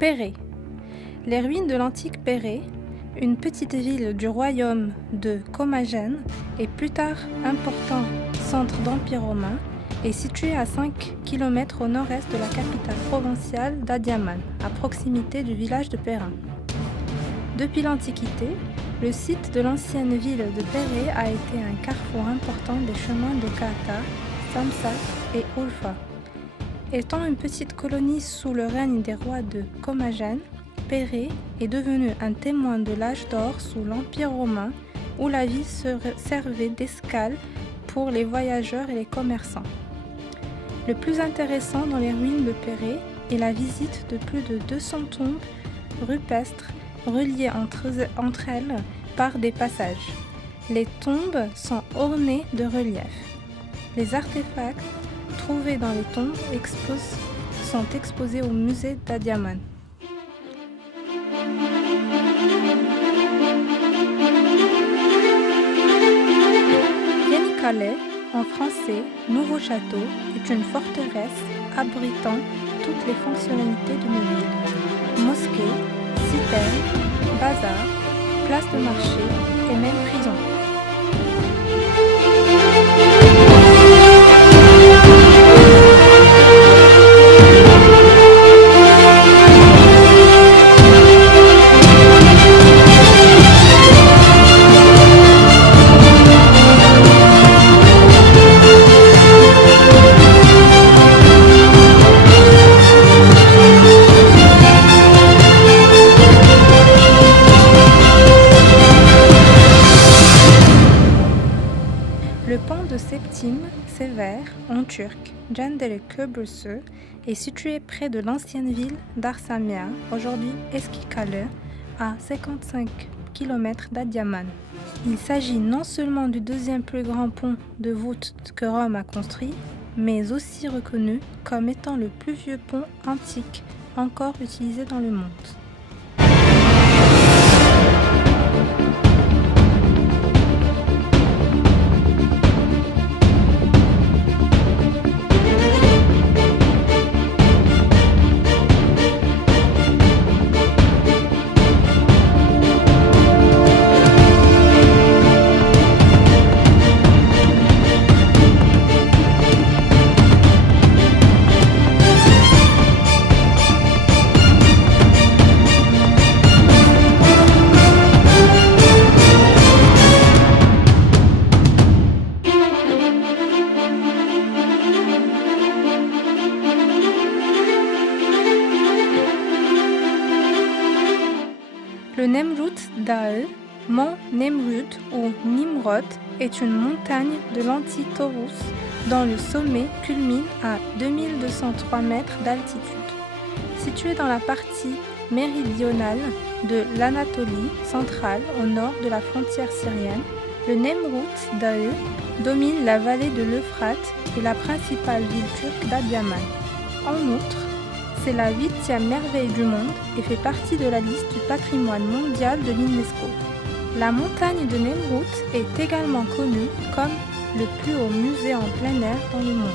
Péré. Les ruines de l'antique Péré, une petite ville du royaume de Commagène et plus tard important centre d'empire romain, est située à 5 km au nord-est de la capitale provinciale d'Adiaman, à proximité du village de Périn. Depuis l'Antiquité, le site de l'ancienne ville de Péré a été un carrefour important des chemins de Kata, Samsak et Ulfa. Étant une petite colonie sous le règne des rois de Commagène, Péré est devenu un témoin de l'âge d'or sous l'Empire romain où la ville servait d'escale pour les voyageurs et les commerçants. Le plus intéressant dans les ruines de Péré est la visite de plus de 200 tombes rupestres reliées entre elles par des passages. Les tombes sont ornées de reliefs. Les artefacts trouvés dans les tombes sont exposés au musée d'Adiaman. Yenikale, en français Nouveau Château, est une forteresse abritant toutes les fonctionnalités d'une ville. Mosquée, citerne, bazar, place de marché et même prison. Le pont de Septime Sever, en turc, Cendere Köprüsü, est situé près de l'ancienne ville d'Arsamia, aujourd'hui Eskikale, à 55 km d'Adiaman. Il s'agit non seulement du deuxième plus grand pont de voûte que Rome a construit, mais aussi reconnu comme étant le plus vieux pont antique encore utilisé dans le monde. Le Nemrut Dağı, mont Nemrut ou Nimrod, est une montagne de l'anti-Taurus dont le sommet culmine à 2203 mètres d'altitude. Situé dans la partie méridionale de l'Anatolie centrale au nord de la frontière syrienne, le Nemrut Dağı domine la vallée de l'Euphrate et la principale ville turque d'Adiaman. En outre, c'est la 8e merveille du monde et fait partie de la liste du patrimoine mondial de l'UNESCO. La montagne de Nemrut est également connue comme le plus haut musée en plein air dans le monde.